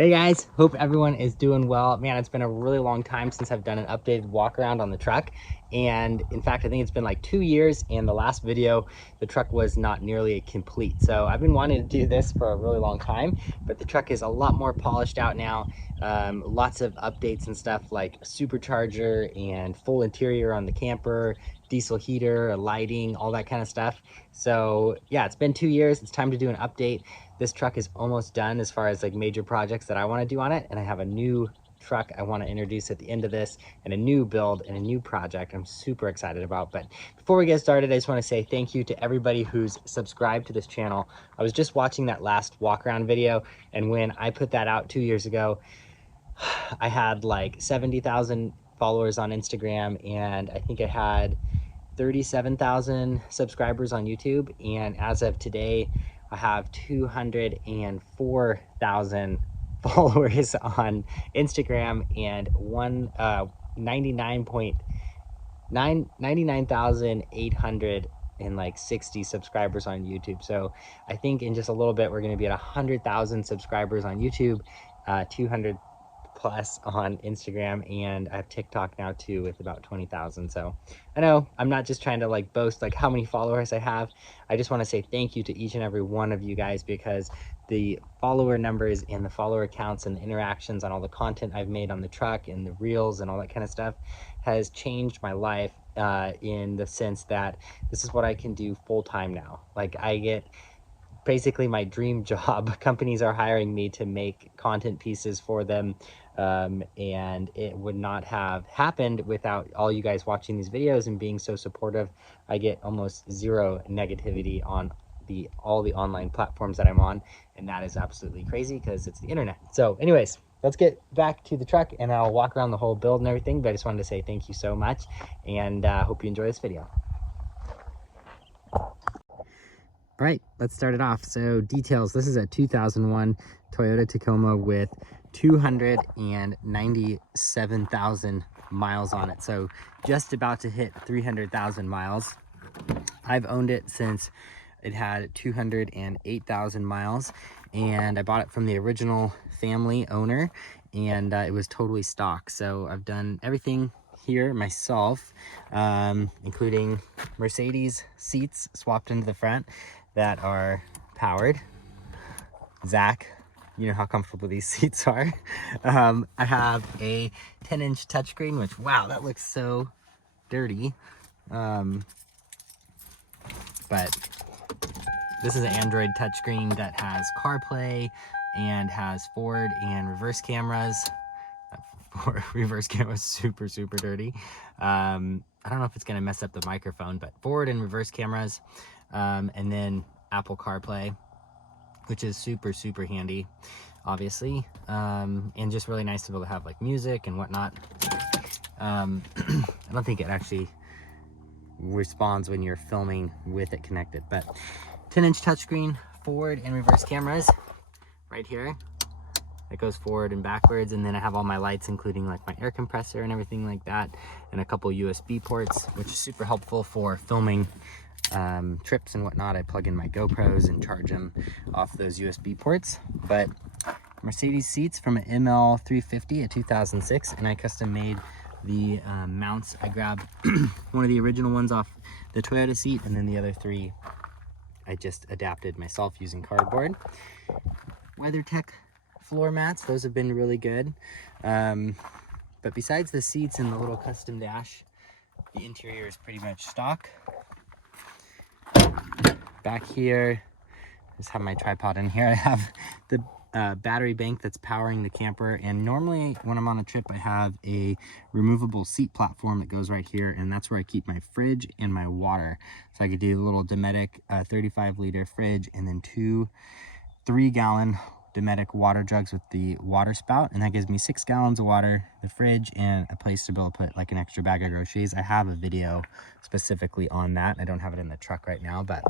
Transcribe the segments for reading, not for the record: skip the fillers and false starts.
Hey guys, hope everyone is doing well. Man, it's been a really long time since I've done an updated walk around on the truck. And in fact, I think it's been like 2 years, and the last video, the truck was not nearly complete. So I've been wanting to do this for a really long time, but the truck is a lot more polished out now. Lots of updates and stuff like a supercharger and full interior on the camper, diesel heater, lighting, all that kind of stuff. So yeah, it's been 2 years. It's time to do an update. This truck is almost done as far as like major projects that I want to do on it, and I have a new truck I want to introduce at the end of this, and a new build and a new project I'm super excited about. But before we get started, I just want to say thank you to everybody who's subscribed to this channel. I was just watching that last walk around video, and when I put that out 2 years ago, I had like 70,000 followers on Instagram, and I think I had 37,000 subscribers on YouTube. And as of today, I have 204,000 followers on Instagram and 99,860 subscribers on YouTube. So I think in just a little bit, we're going to be at 100,000 subscribers on YouTube, 200 plus on Instagram, and I have TikTok now too with about 20,000. So I know I'm not just trying to like boast like how many followers I have. I just want to say thank you to each and every one of you guys, because the follower numbers and the follower counts and the interactions on all the content I've made on the truck and the reels and all that kind of stuff has changed my life, in the sense that this is what I can do full time now. Like, I get basically my dream job. Companies are hiring me to make content pieces for them, and it would not have happened without all you guys watching these videos and being so supportive. I get almost zero negativity on all the online platforms that I'm on, and that is absolutely crazy because it's the internet. So anyways, let's get back to the truck and I'll walk around the whole build and everything, but I just wanted to say thank you so much, and hope you enjoy this video. All right, let's start it off. So details, this is a 2001 Toyota Tacoma with 297,000 miles on it. So just about to hit 300,000 miles. I've owned it since it had 208,000 miles, and I bought it from the original family owner, and it was totally stock. So I've done everything here myself, including Mercedes seats swapped into the front that are powered. Zach, you know how comfortable these seats are. I have a 10-inch touchscreen, which, wow, that looks so dirty. But this is an Android touchscreen that has CarPlay and has forward and reverse cameras. Reverse camera is super dirty. I don't know if it's gonna mess up the microphone, but forward and reverse cameras, and then Apple CarPlay, which is super handy, obviously, and just really nice to be able to have like music and whatnot. I don't think it actually responds when you're filming with it connected, but 10-inch touchscreen, forward and reverse cameras right here. It goes forward and backwards, and then I have all my lights, including like my air compressor and everything like that, and a couple USB ports, which is super helpful for filming trips and whatnot. I plug in my GoPros and charge them off those USB ports. But Mercedes seats from an ML350, a 2006, and I custom made the mounts. I grabbed one of the original ones off the Toyota seat, and then the other three I just adapted myself using cardboard. WeatherTech floor mats, those have been really good. But besides the seats and the little custom dash, the interior is pretty much stock. Back here, I just have my tripod in here. I have the battery bank that's powering the camper, and normally when I'm on a trip I have a removable seat platform that goes right here, and that's where I keep my fridge and my water. So I could do a little Dometic 35-liter fridge, and then 2 3-gallon Dometic water jugs with the water spout, and that gives me 6 gallons of water, the fridge, and a place to be able to put like an extra bag of groceries. I have a video specifically on that. I don't have it in the truck right now, but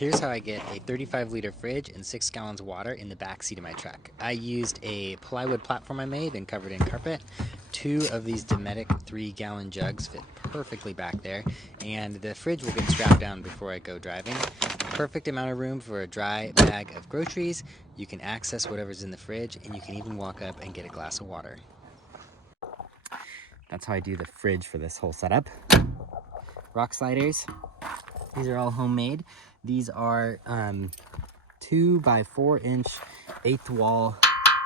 Here's how I get a 35-liter fridge and 6 gallons of water in the back seat of my truck. I used a plywood platform I made and covered in carpet. 2 of these Dometic 3-gallon jugs fit perfectly back there, and the fridge will get strapped down before I go driving. Perfect amount of room for a dry bag of groceries. You can access whatever's in the fridge, and you can even walk up and get a glass of water. That's how I do the fridge for this whole setup. Rock sliders. These are all homemade. These are 2 by 4 inch 1/8 wall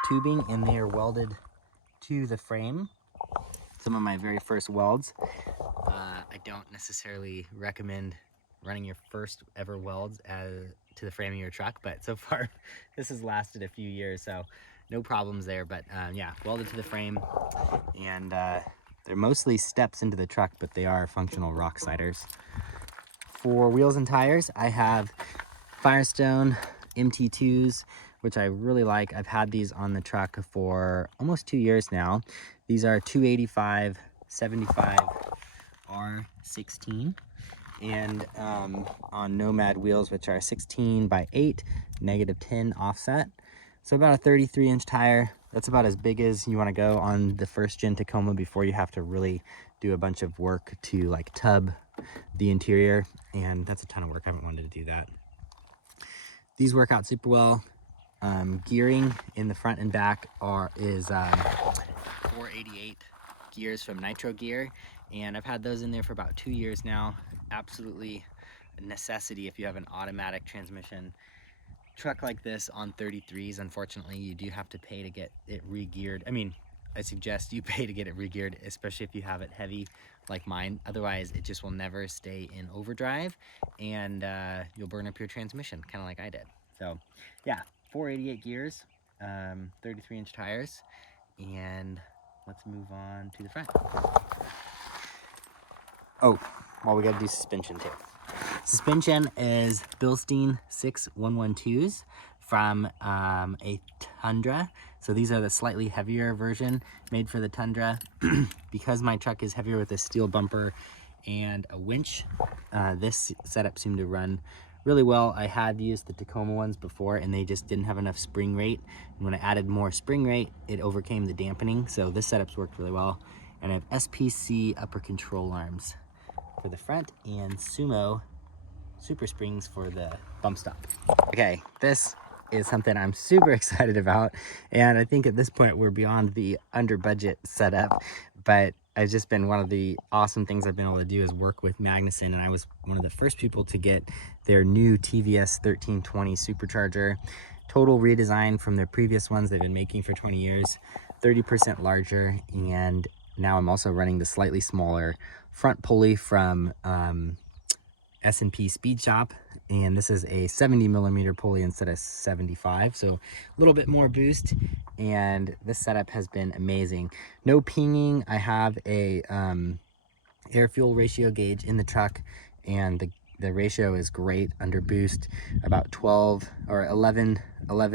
tubing, and they are welded to the frame. Some of my very first welds. I don't necessarily recommend running your first ever welds to the frame of your truck, but so far this has lasted a few years, so no problems there. But yeah, welded to the frame, and they're mostly steps into the truck, but they are functional rock sliders. For wheels and tires, I have Firestone MT2s, which I really like. I've had these on the truck for almost 2 years now. These are 285 75 R16, and on Nomad wheels, which are 16 by 8, -10 offset. So about a 33-inch tire. That's about as big as you want to go on the first gen Tacoma before you have to really do a bunch of work to like tub the interior, and that's a ton of work. I haven't wanted to do that. These work out super well. Gearing in the front and back is 488 gears from Nitro Gear, and I've had those in there for about 2 years now. Absolutely a necessity if you have an automatic transmission truck like this on 33s. Unfortunately, you do have to pay to get it re-geared. I mean, I suggest you pay to get it re-geared, especially if you have it heavy like mine. Otherwise, it just will never stay in overdrive, and you'll burn up your transmission, kind of like I did. So yeah, 488 gears, 33-inch tires, and let's move on to the front. Oh, well, we got to do suspension too. Suspension is Bilstein 6112s from a Tundra. So these are the slightly heavier version made for the Tundra. Because my truck is heavier with a steel bumper and a winch, this setup seemed to run really well. I had used the Tacoma ones before, and they just didn't have enough spring rate. And when I added more spring rate, it overcame the dampening. So this setup's worked really well. And I have SPC upper control arms for the front and Sumo super springs for the bump stop. Okay, this is something I'm super excited about, and I think at this point we're beyond the under budget setup, but it's just been one of the awesome things I've been able to do is work with Magnuson, and I was one of the first people to get their new TVS 1320 supercharger. Total redesign from their previous ones they've been making for 20 years, 30% larger, and now I'm also running the slightly smaller front pulley from S&P Speed Shop, and this is a 70mm pulley instead of 75, so a little bit more boost, and this setup has been amazing. No pinging. I have a air fuel ratio gauge in the truck, and the ratio is great under boost, about 12 or 11 what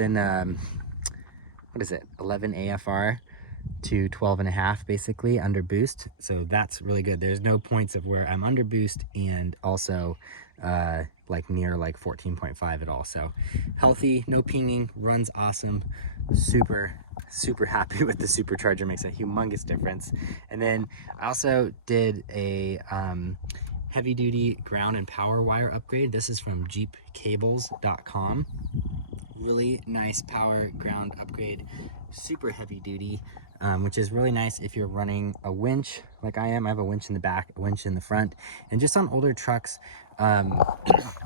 is it, 11 AFR to 12.5 basically under boost, so that's really good. There's no points of where I'm under boost and also like near like 14.5 at all. So healthy, no pinging, runs awesome. Super happy with the supercharger, makes a humongous difference. And then I also did a heavy duty ground and power wire upgrade. This is from jeepcables.com. Really nice power ground upgrade, super heavy duty, which is really nice if you're running a winch like I am. I have a winch in the back, a winch in the front, and just on older trucks,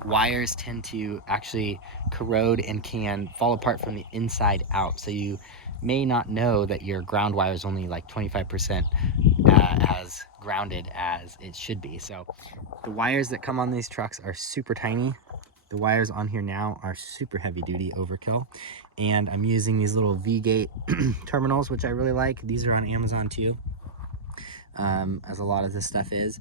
wires tend to actually corrode and can fall apart from the inside out. So you may not know that your ground wire is only like 25% as grounded as it should be. So the wires that come on these trucks are super tiny. The wires on here now are super heavy duty overkill, and I'm using these little V-gate terminals, which I really like. These are on Amazon too, as a lot of this stuff is.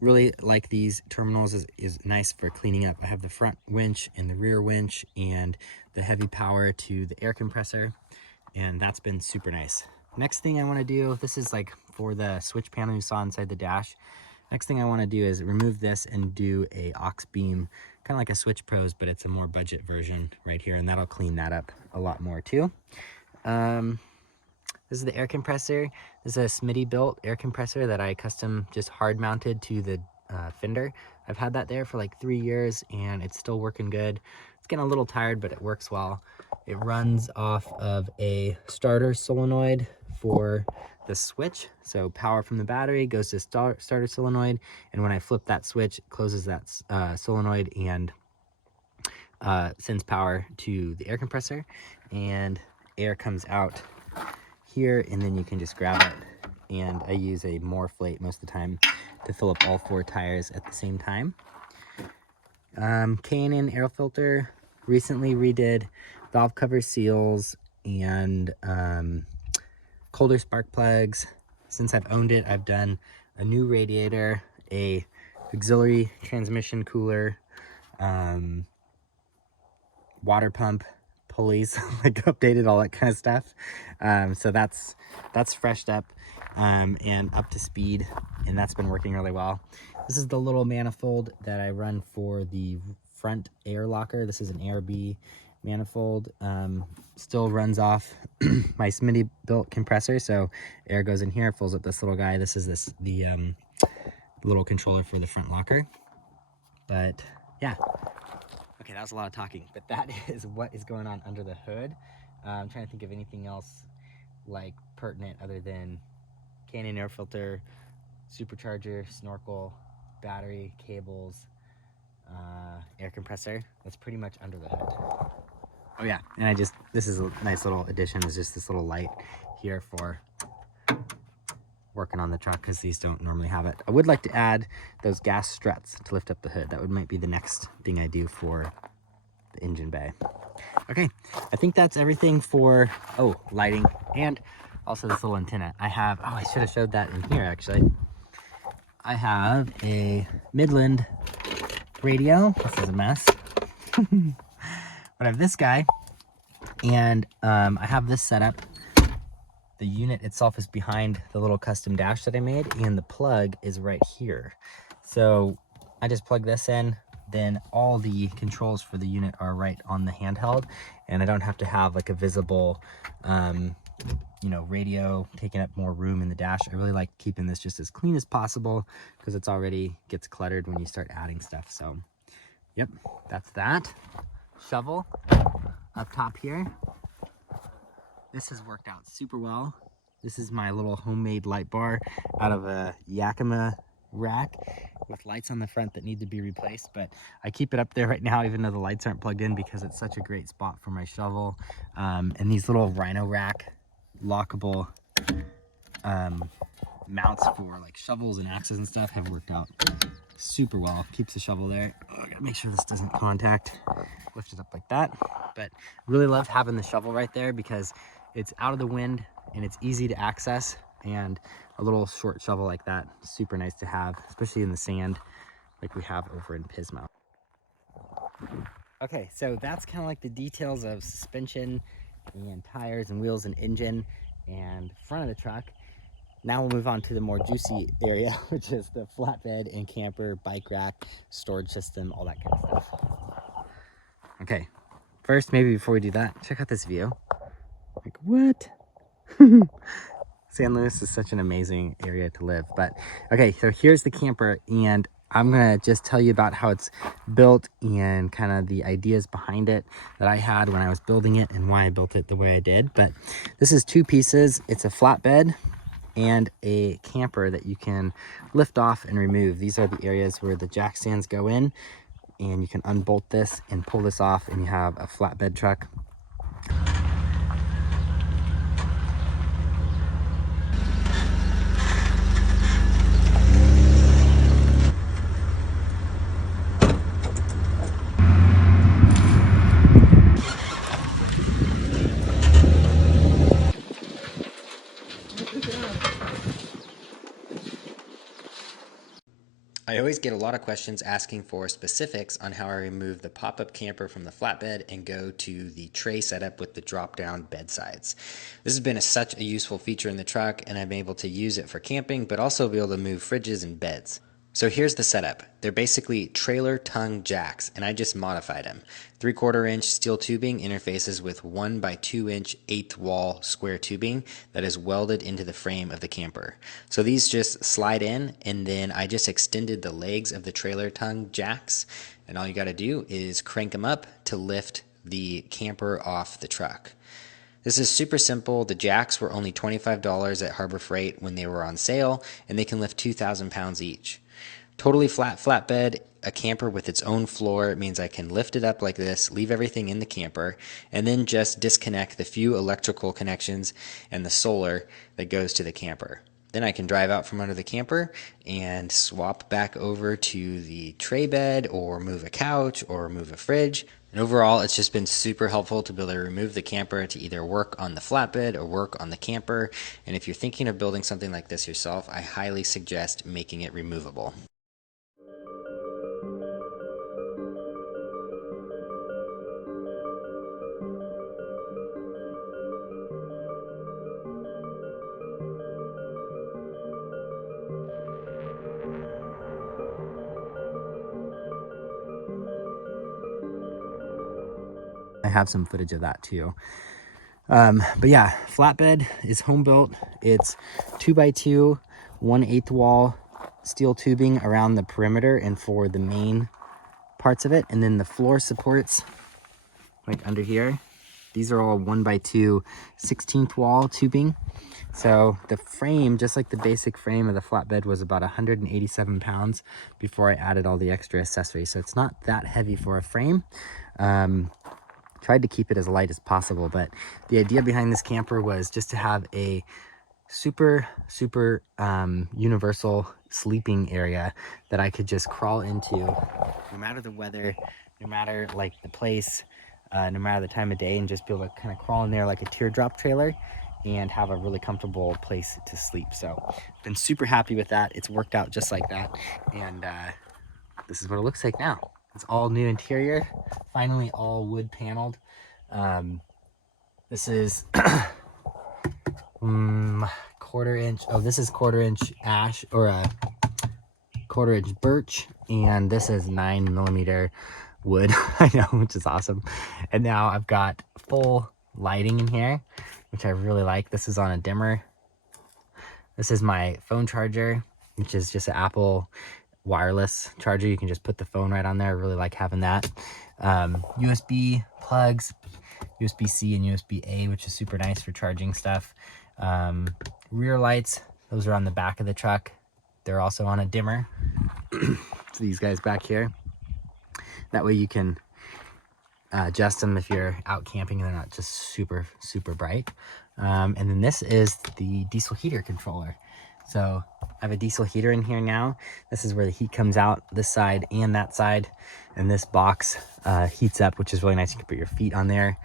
Really like these terminals, is nice for cleaning up. I have the front winch and the rear winch and the heavy power to the air compressor, and that's been super nice. Next thing I want to do, this is like for the switch panel you saw inside the dash. Next thing I want to do is remove this and do a aux beam kind of like a Switch Pros, but it's a more budget version right here, and that'll clean that up a lot more too. This is the air compressor. This is a Smitty built air compressor that I custom just hard mounted to the fender. I've had that there for like 3 years and it's still working good. It's getting a little tired, but it works well. It runs off of a starter solenoid for the switch. So power from the battery goes to starter solenoid, and when I flip that switch, it closes that solenoid and sends power to the air compressor, and air comes out here, and then you can just grab it. And I use a Morflate most of the time to fill up all 4 tires at the same time. K&N air filter, recently redid valve cover seals and colder spark plugs. Since I've owned it, I've done a new radiator, a auxiliary transmission cooler, water pump, pulleys, like updated, all that kind of stuff. So that's freshed up and up to speed, and that's been working really well. This is the little manifold that I run for the front air locker. This is an ARB manifold. Still runs off my Smitty built compressor, so air goes in here, fills up this little guy. This is the little controller for the front locker. But yeah, okay, that was a lot of talking, but that is what is going on under the hood. I'm trying to think of anything else like pertinent other than K&N air filter, supercharger, snorkel, battery, cables, air compressor. That's pretty much under the hood. Oh yeah, and this is a nice little addition, is just this little light here for working on the truck, because these don't normally have it. I would like to add those gas struts to lift up the hood. That might be the next thing I do for the engine bay. Okay, I think that's everything for, lighting, and also this little antenna. I should have showed that in here actually. I have a Midland radio. This is a mess. But I have this guy, and I have this set up. The unit itself is behind the little custom dash that I made, and the plug is right here. So I just plug this in, then all the controls for the unit are right on the handheld, and I don't have to have like a visible radio taking up more room in the dash. I really like keeping this just as clean as possible, because it's already gets cluttered when you start adding stuff. So yep, that's that. Shovel up top here. This has worked out super well. This is my little homemade light bar out of a Yakima rack with lights on the front that need to be replaced, but I keep it up there right now even though the lights aren't plugged in, because it's such a great spot for my shovel. And these little Rhino rack lockable mounts for like shovels and axes and stuff have worked out super well. Keeps the shovel there. I gotta make sure this doesn't contact. Lift it up like that. But really love having the shovel right there, because it's out of the wind and it's easy to access, and a little short shovel like that, super nice to have, especially in the sand like we have over in Pismo. Okay, so that's kind of like the details of suspension and tires and wheels and engine and front of the truck. Now we'll move on to the more juicy area, which is the flatbed and camper, bike rack, storage system, all that kind of stuff. Okay, first, maybe before we do that, check out this view. Like, what? San Luis is such an amazing area to live. But okay, so here's the camper, and I'm gonna just tell you about how it's built and kind of the ideas behind it that I had when I was building it and why I built it the way I did. But this is 2 pieces. It's a flatbed and a camper that you can lift off and remove. These are the areas where the jack stands go in, and you can unbolt this and pull this off, and you have a flatbed truck. I always get a lot of questions asking for specifics on how I remove the pop-up camper from the flatbed and go to the tray setup with the drop-down bed sides. This has been such a useful feature in the truck, and I'm able to use it for camping, but also be able to move fridges and beds. So here's the setup. They're basically trailer tongue jacks, and I just modified them. 3/4 inch steel tubing interfaces with 1 by 2 inch 8th wall square tubing that is welded into the frame of the camper. So these just slide in, and then I just extended the legs of the trailer tongue jacks, and all you gotta do is crank them up to lift the camper off the truck. This is super simple. The jacks were only $25 at Harbor Freight when they were on sale, and they can lift 2,000 pounds each. Totally flat flatbed, a camper with its own floor. It means I can lift it up like this, leave everything in the camper, and then just disconnect the few electrical connections and the solar that goes to the camper. Then I can drive out from under the camper and swap back over to the tray bed or move a couch or move a fridge. And overall, it's just been super helpful to be able to remove the camper to either work on the flatbed or work on the camper. And if you're thinking of building something like this yourself, I highly suggest making it removable. I have some footage of that too. But yeah, flatbed is home built. It's 2x2, 1/8 wall steel tubing around the perimeter and for the main parts of it. And then the floor supports, like under here, these are all 1x2 16th wall tubing. So the frame, just like the basic frame of the flatbed, was about 187 pounds before I added all the extra accessories. So it's not that heavy for a frame. Tried to keep it as light as possible, but the idea behind this camper was just to have a super universal sleeping area that I could just crawl into no matter the weather, no matter like the place, no matter the time of day, and just be able to kind of crawl in there like a teardrop trailer and have a really comfortable place to sleep. So I've been super happy with that. It's worked out just like that, and this is what it looks like now. It's all new interior, finally all wood paneled. This is 1/4 inch. Oh, this is 1/4 inch ash, or a 1/4 inch birch, and this is 9mm wood. I know, which is awesome. And now I've got full lighting in here, which I really like. This is on a dimmer. This is my phone charger, which is just an Apple wireless charger. You can just put the phone right on there. I really like having that. USB plugs, USB-C and USB-A, which is super nice for charging stuff. Rear lights, those are on the back of the truck. They're also on a dimmer. So these guys back here. That way you can adjust them if you're out camping and they're not just super bright. And then this is the diesel heater controller. So I have a diesel heater in here now. This is where the heat comes out, this side and that side. And this box heats up, which is really nice. You can put your feet on there.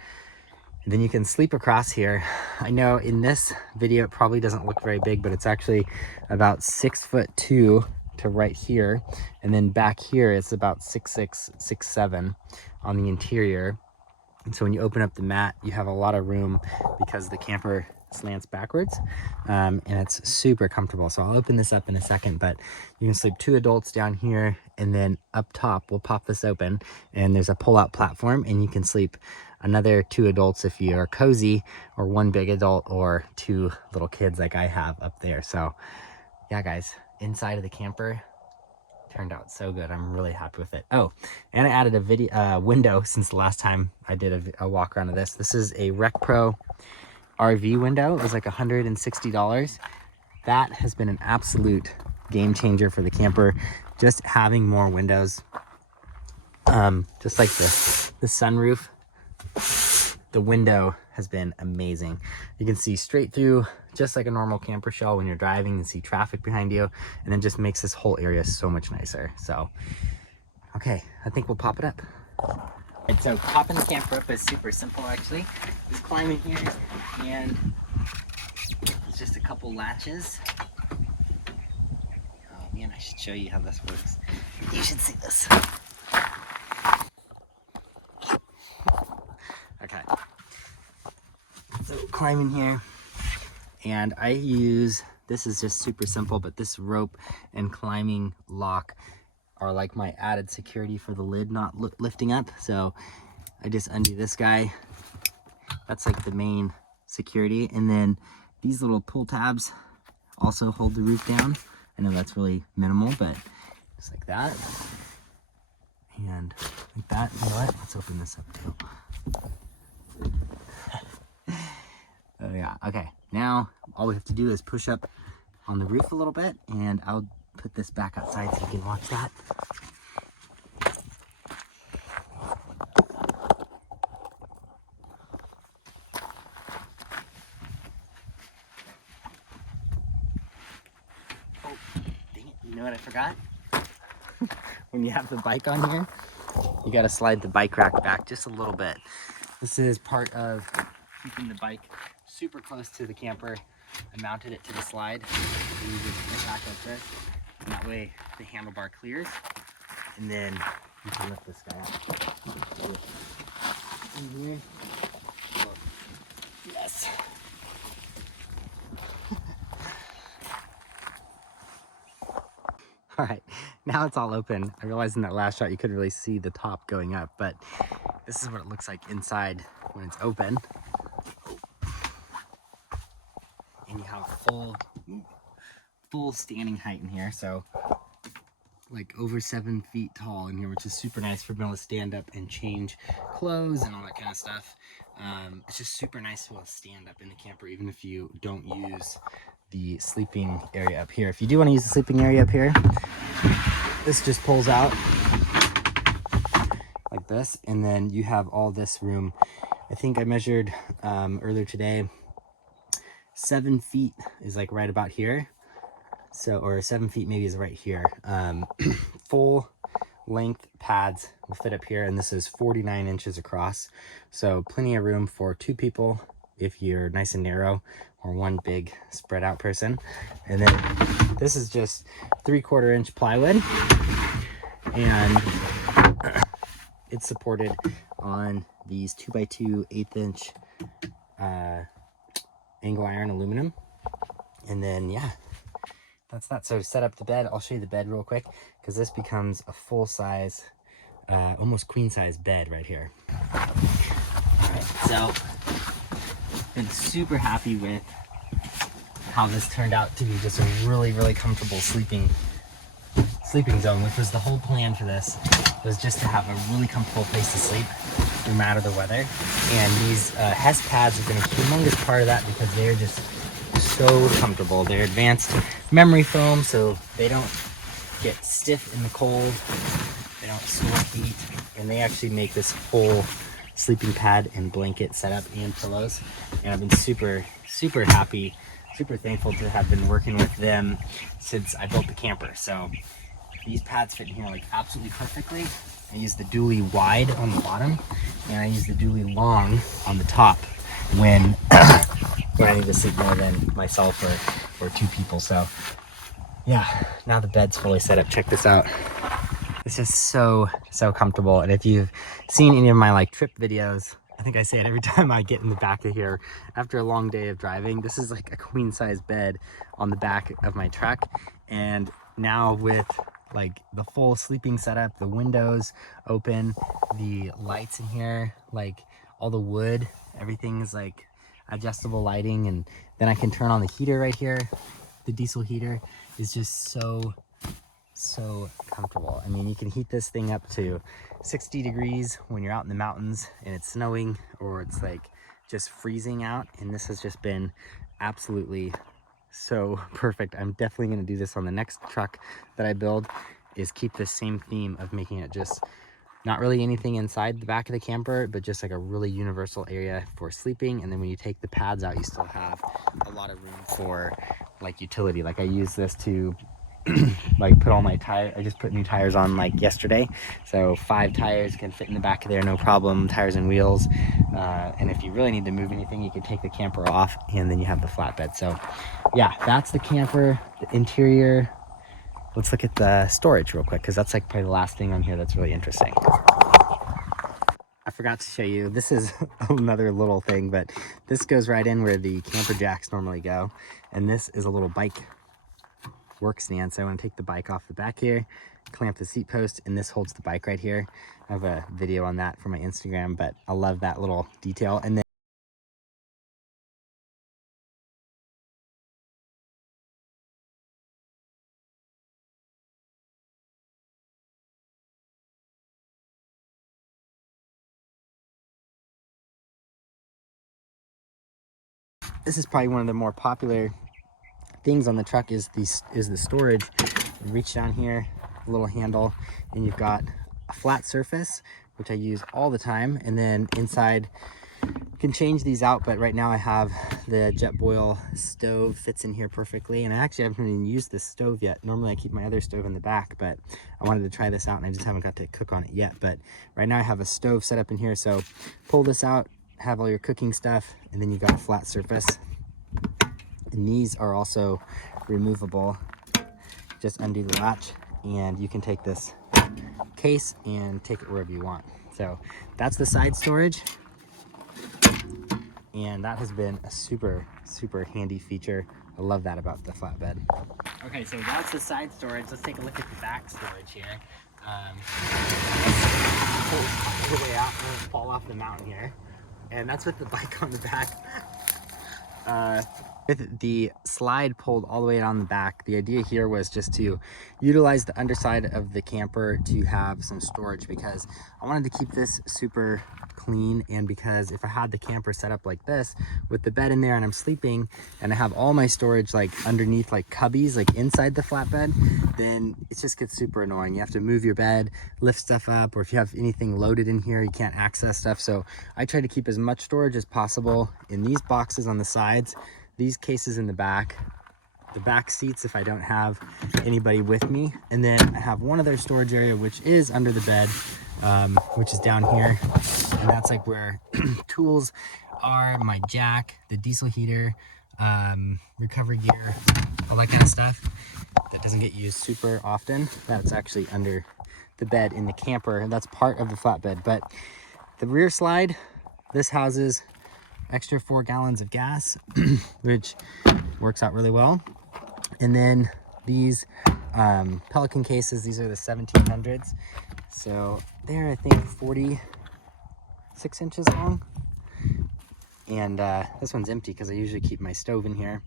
And then you can sleep across here. I know in this video, it probably doesn't look very big, but it's actually about 6'2" to right here. And then back here, it's about 6'6", 6'7" on the interior. And so when you open up the mat, you have a lot of room because the camper slants backwards, and it's super comfortable. So I'll open this up in a second, but you can sleep 2 adults down here, and then up top, we'll pop this open, and there's a pull-out platform, and you can sleep another 2 adults if you're cozy, or 1 big adult, or 2 little kids like I have up there. So yeah, guys, inside of the camper turned out so good. I'm really happy with it. Oh, and I added a window since the last time I did a walk around of this. This is a Rec Pro RV window. It was like $160. That has been an absolute game changer for the camper. Just having more windows, just like the sunroof, the window has been amazing. You can see straight through just like a normal camper shell when you're driving, and see traffic behind you, and then just makes this whole area so much nicer. So okay, I think we'll pop it up. And so popping the camper up is super simple, actually. Just climb in here, and it's just a couple latches. Oh man, I should show you how this works. You should see this. Okay. So climb in here, and I use this is just super simple, but this rope and climbing lock are like my added security for the lid not lifting up. So I just undo this guy. That's like the main security. And then these little pull tabs also hold the roof down. I know that's really minimal, but just like that. And like that. You know what? Let's open this up too. Oh yeah, okay. Now all we have to do is push up on the roof a little bit, and I'll put this back outside so you can watch that. Oh, dang it, you know what I forgot? When you have the bike on here, you gotta slide the bike rack back just a little bit. This is part of keeping the bike super close to the camper. I mounted it to the slide. So you just put it back like this. And that way the handlebar clears. And then you can lift this guy up. In here. Yes. All right, now it's all open. I realized in that last shot you couldn't really see the top going up, but this is what it looks like inside when it's open. And you have full standing height in here, so like over 7 feet tall in here, which is super nice for being able to stand up and change clothes and all that kind of stuff. It's just super nice to be able to stand up in the camper, even if you don't use the sleeping area up here. If you do want to use the sleeping area up here, this just pulls out like this, and then you have all this room. I think I measured earlier today, 7 feet is like right about here. So, or 7 feet maybe is right here. Full length pads will fit up here, and this is 49 inches across. So plenty of room for 2 people if you're nice and narrow, or 1 big spread out person. And then this is just 3/4 inch plywood, and it's supported on these 2x2 1/8 inch angle iron aluminum. And then yeah, that's that. So to set up the bed, I'll show you the bed real quick, because this becomes a full size, almost queen size bed right here. All right, so been super happy with how this turned out to be just a really comfortable sleeping zone, which was the whole plan for this, was just to have a really comfortable place to sleep no matter the weather. And these Hess pads have been a humongous part of that, because they're just so comfortable. They're advanced memory foam, so they don't get stiff in the cold, they don't sore feet, and they actually make this whole sleeping pad and blanket setup and pillows. And I've been super happy, super thankful to have been working with them since I built the camper. So these pads fit in here like absolutely perfectly. I use the dually wide on the bottom, and I use the dually long on the top when when I need to sleep more than myself or 2 people. So yeah, now the bed's fully set up. Check this out. It's just so comfortable. And if you've seen any of my like trip videos, I think I say it every time I get in the back of here after a long day of driving. This is like a queen size bed on the back of my truck. And now with like the full sleeping setup, the windows open, the lights in here, like all the wood, everything is like adjustable lighting. And then I can turn on the heater right here. The diesel heater is just so comfortable. I mean, you can heat this thing up to 60 degrees when you're out in the mountains and it's snowing, or it's like just freezing out. And this has just been absolutely so perfect. I'm definitely going to do this on the next truck that I build, is keep this same theme of making it just not really anything inside the back of the camper, but just like a really universal area for sleeping. And then when you take the pads out, you still have a lot of room for like utility. Like I use this to like put all my tires. I just put new tires on like yesterday, so 5 tires can fit in the back of there, no problem. Tires and wheels, and if you really need to move anything, you can take the camper off, and then you have the flatbed. So yeah, that's the camper, the interior. Let's look at the storage real quick, because that's like probably the last thing on here that's really interesting. I forgot to show you, this is another little thing, but this goes right in where the camper jacks normally go. And this is a little bike work stand. So I want to take the bike off the back here, clamp the seat post, and this holds the bike right here. I have a video on that for my Instagram, but I love that little detail. And then this is probably one of the more popular things on the truck is the storage. You reach down here, a little handle, and you've got a flat surface, which I use all the time. And then inside, you can change these out, but right now I have the Jetboil stove fits in here perfectly. And I actually haven't even used this stove yet. Normally I keep my other stove in the back, but I wanted to try this out and I just haven't got to cook on it yet. But right now I have a stove set up in here. So pull this out, have all your cooking stuff, and then you've got a flat surface. And these are also removable. Just undo the latch and you can take this case and take it wherever you want. So that's the side storage. And that has been a super handy feature. I love that about the flatbed. Okay, so that's the side storage. Let's take a look at the back storage here. Pull the way out and fall off the mountain here. And that's with the bike on the back. With the slide pulled all the way on the back, the idea here was just to utilize the underside of the camper to have some storage, because I wanted to keep this super clean, and because if I had the camper set up like this with the bed in there and I'm sleeping and I have all my storage like underneath like cubbies like inside the flatbed, then it just gets super annoying. You have to move your bed, lift stuff up, or if you have anything loaded in here you can't access stuff. So I try to keep as much storage as possible in these boxes on the sides, these cases in the back seats if I don't have anybody with me, and then I have one other storage area which is under the bed, which is down here, and that's like where tools are, my jack, the diesel heater, recovery gear, all that kind of stuff that doesn't get used super often. That's actually under the bed in the camper, and that's part of the flatbed. But the rear slide, this houses extra 4 gallons of gas, which works out really well. And then these Pelican cases, these are the 1700s. So they're, I think, 46 inches long. And this one's empty because I usually keep my stove in here.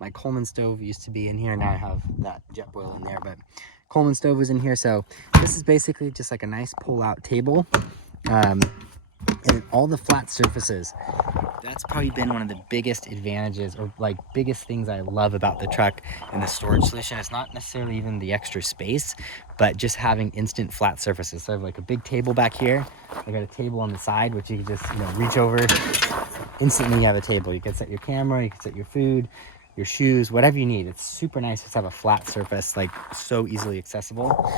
My Coleman stove used to be in here. Now I have that Jetboil in there, but Coleman stove was in here. So this is basically just like a nice pull-out table. And all the flat surfaces, that's probably been one of the biggest advantages, or like biggest things I love about the truck and the storage solution. It's not necessarily even the extra space, but just having instant flat surfaces. So I have like a big table back here. I got a table on the side, which you can just, reach over. Instantly you have a table. You can set your camera, you can set your food, your shoes, whatever you need. It's super nice to have a flat surface, like so easily accessible.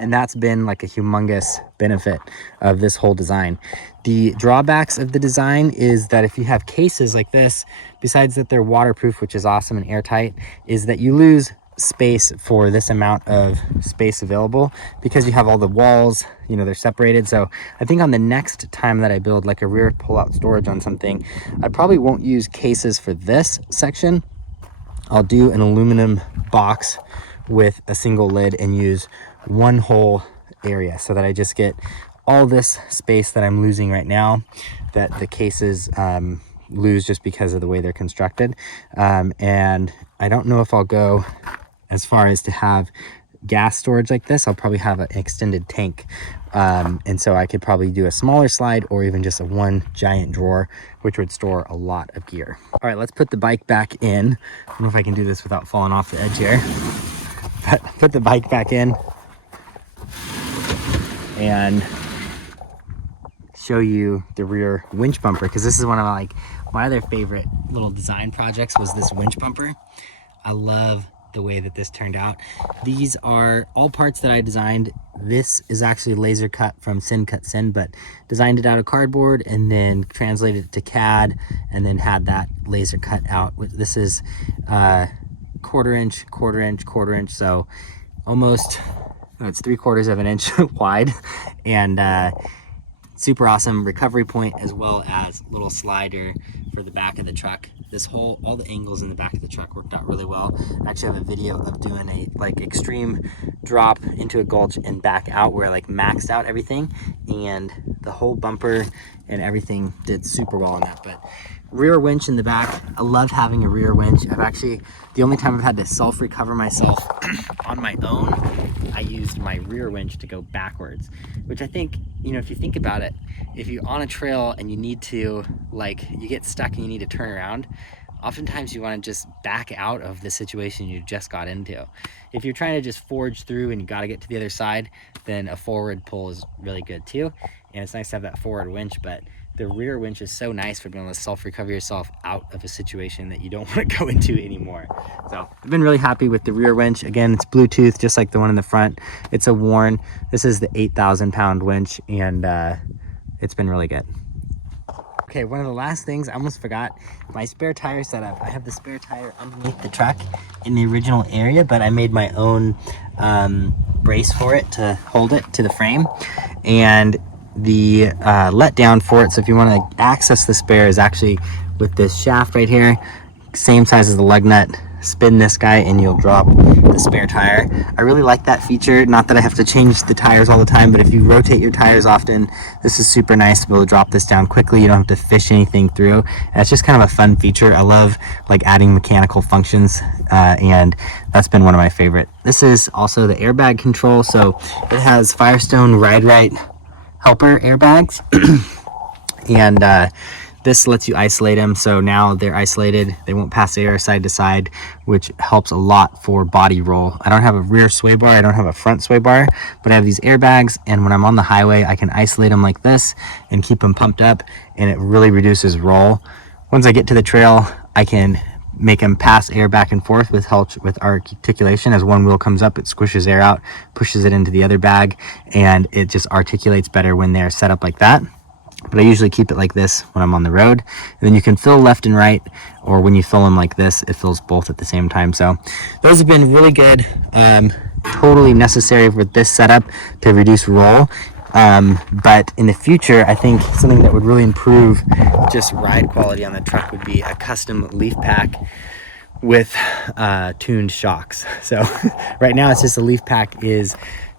And that's been like a humongous benefit of this whole design. The drawbacks of the design is that if you have cases like this, besides that they're waterproof, which is awesome and airtight, is that you lose space for this amount of space available because you have all the walls, they're separated. So I think on the next time that I build like a rear pull-out storage on something, I probably won't use cases for this section. I'll do an aluminum box with a single lid and use one whole area so that I just get all this space that I'm losing right now that the cases lose just because of the way they're constructed. And I don't know if I'll go as far as to have gas storage like this. I'll probably have an extended tank. And so I could probably do a smaller slide or even just a one giant drawer, which would store a lot of gear. All right, let's put the bike back in. I don't know if I can do this without falling off the edge here, but put the bike back in and show you the rear winch bumper, because this is one of my other favorite little design projects was this winch bumper. I love the way that this turned out. These are all parts that I designed. This is actually laser cut from Cut Sin, but designed it out of cardboard and then translated it to CAD and then had that laser cut out. This is quarter inch, so almost, it's 3/4 of an inch wide, and super awesome recovery point, as well as little slider for the back of the truck. All the angles in the back of the truck worked out really well. I actually have a video of doing a like extreme drop into a gulch and back out where I like maxed out everything, and the whole bumper and everything did super well on that. But rear winch in the back, I love having a rear winch. The only time I've had to self-recover myself on my own, I used my rear winch to go backwards, which I think, you know, if you think about it, if you're on a trail and you need to, like, you get stuck and you need to turn around, oftentimes you want to just back out of the situation you just got into. If you're trying to just forge through and you got to get to the other side, then a forward pull is really good too. And it's nice to have that forward winch, but the rear winch is so nice for being able to self-recover yourself out of a situation that you don't want to go into anymore. So I've been really happy with the rear winch. Again, it's Bluetooth, just like the one in the front. It's a Warn. This is the 8,000 pound winch, and it's been really good. Okay, one of the last things I almost forgot, my spare tire setup. I have the spare tire underneath the truck in the original area, but I made my own brace for it to hold it to the frame. And the letdown for it, so if you want to access the spare, is actually with this shaft right here, same size as the lug nut. Spin this guy and you'll drop the spare tire. I really like that feature. Not that I have to change the tires all the time, but if you rotate your tires often, this is super nice to be able to drop this down quickly. You don't have to fish anything through, and it's just kind of a fun feature. I love like adding mechanical functions, and that's been one of my favorite. This is also the airbag control, so it has Firestone Ride Right helper airbags and this lets you isolate them, so now they're isolated. They won't pass air side to side, which helps a lot for body roll. I don't have a rear sway bar, I don't have a front sway bar, but I have these airbags, and when I'm on the highway, I can isolate them like this and keep them pumped up, and it really reduces roll. Once I get to the trail, I can make them pass air back and forth with help with articulation. As one wheel comes up, it squishes air out, pushes it into the other bag, and it just articulates better when they're set up like that. But I usually keep it like this when I'm on the road. And then you can fill left and right, or when you fill them like this, it fills both at the same time. So those have been really good, totally necessary for this setup to reduce roll. But in the future, I think something that would really improve just ride quality on the truck would be a custom leaf pack with tuned shocks. So right now it's just a leaf pack is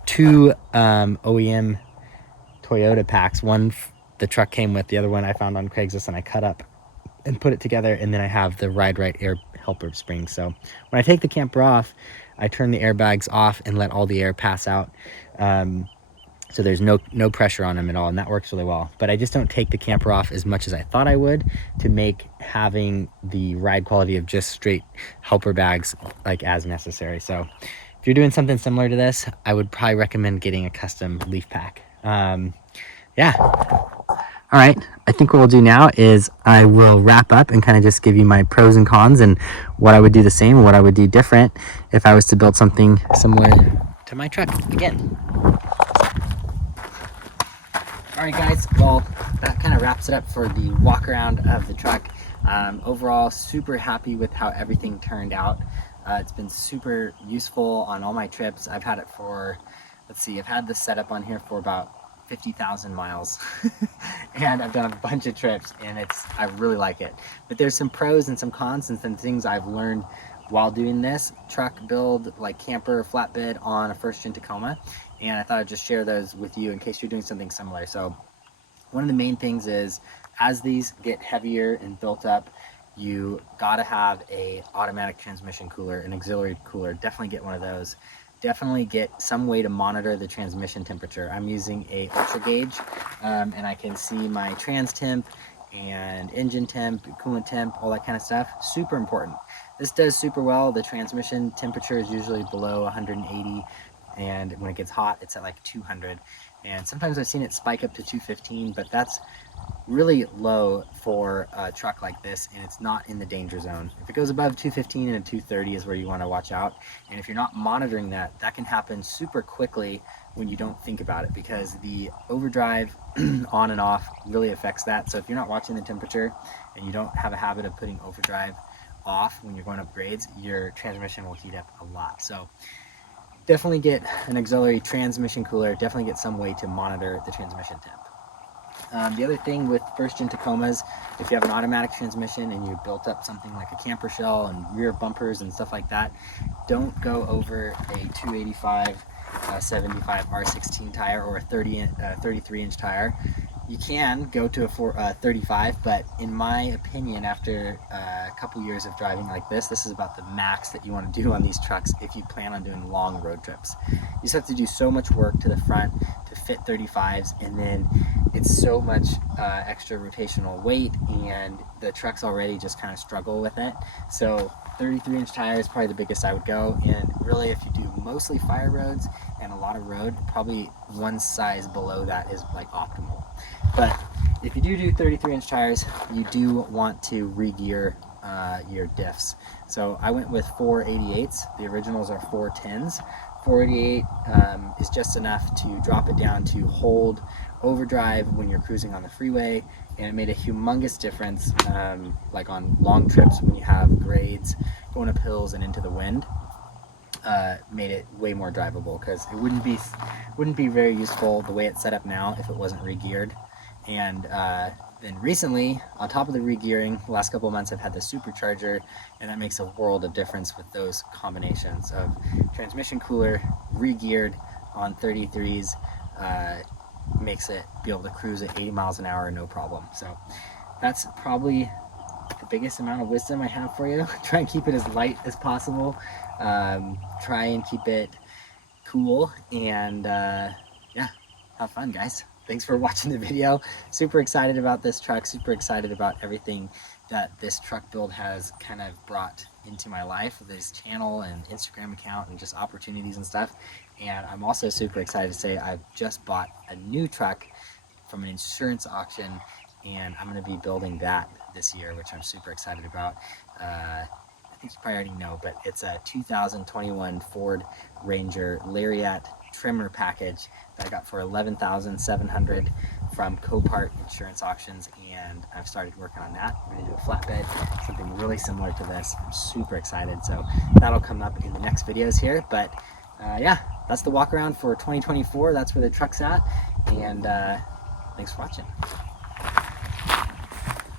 two OEM Toyota packs. One the truck came with, the other one I found on Craigslist and I cut up and put it together, and then I have the Ride Right air helper spring. So when I take the camper off, I turn the airbags off and let all the air pass out, so there's no pressure on them at all, and that works really well. But I just don't take the camper off as much as I thought I would to make having the ride quality of just straight helper bags like as necessary. So if you're doing something similar to this, I would probably recommend getting a custom leaf pack. Yeah. All right, I think what we'll do now is I will wrap up and kind of just give you my pros and cons and what I would do the same and what I would do different if I was to build something similar to my truck again. All right, guys, well, that kind of wraps it up for the walk around of the truck. Overall, super happy with how everything turned out. It's been super useful on all my trips. I've had it for, I've had this setup on here for about 50,000 miles and I've done a bunch of trips, and I really like it. But there's some pros and some cons and some things I've learned while doing this truck build, like camper flatbed on a first gen Tacoma, and I thought I'd just share those with you in case you're doing something similar. So one of the main things is, as these get heavier and built up, you gotta have a automatic transmission cooler, an auxiliary cooler. Definitely get one of those. Definitely get some way to monitor the transmission temperature. I'm using a ultra gauge, and I can see my trans temp and engine temp, coolant temp, all that kind of stuff. Super important. This does super well. The transmission temperature is usually below 180, and when it gets hot, it's at like 200. And sometimes I've seen it spike up to 215, but that's really low for a truck like this, and it's not in the danger zone. If it goes above 215 and 230 is where you want to watch out. And if you're not monitoring that, that can happen super quickly when you don't think about it, because the overdrive on and off really affects that. So if you're not watching the temperature and you don't have a habit of putting overdrive off when you're going up grades, your transmission will heat up a lot. So definitely get an auxiliary transmission cooler. Definitely get some way to monitor the transmission temp. The other thing with first-gen Tacomas, if you have an automatic transmission and you built up something like a camper shell and rear bumpers and stuff like that, don't go over a 285 75 R16 tire or a 33-inch tire. You can go to a 35, but in my opinion, after a couple years of driving like this is about the max that you want to do on these trucks if you plan on doing long road trips. You just have to do so much work to the front to fit 35s, and then it's so much extra rotational weight, and the trucks already just kind of struggle with it. So 33-inch tire is probably the biggest I would go, and really if you do mostly fire roads and a lot of road, probably one size below that is like optimal. But if you do 33-inch tires, you do want to re-gear your diffs. So I went with 488s. The originals are 410s. 488 is just enough to drop it down to hold overdrive when you're cruising on the freeway, and it made a humongous difference like on long trips when you have grades, going up hills and into the wind. Made it way more drivable, because it wouldn't be very useful the way it's set up now if it wasn't re-geared. And then recently, on top of the re-gearing, the last couple of months I've had the supercharger, and that makes a world of difference with those combinations of transmission cooler, re-geared on 33s, makes it be able to cruise at 80 miles an hour no problem. So that's probably the biggest amount of wisdom I have for you. Try and keep it as light as possible. Try and keep it cool, and yeah, have fun, guys. Thanks for watching the video. Super excited about this truck, super excited about everything that this truck build has kind of brought into my life, this channel and Instagram account and just opportunities and stuff. And I'm also super excited to say I've just bought a new truck from an insurance auction, and I'm going to be building that this year, which I'm super excited about. I think you probably already know, but it's a 2021 Ford Ranger Lariat trimmer package that I got for $11,700 from Copart Insurance Auctions, and I've started working on that. I'm going to do a flatbed, something really similar to this. I'm super excited, so that'll come up in the next videos here. But yeah, that's the walk around for 2024. That's where the truck's at, and thanks for watching.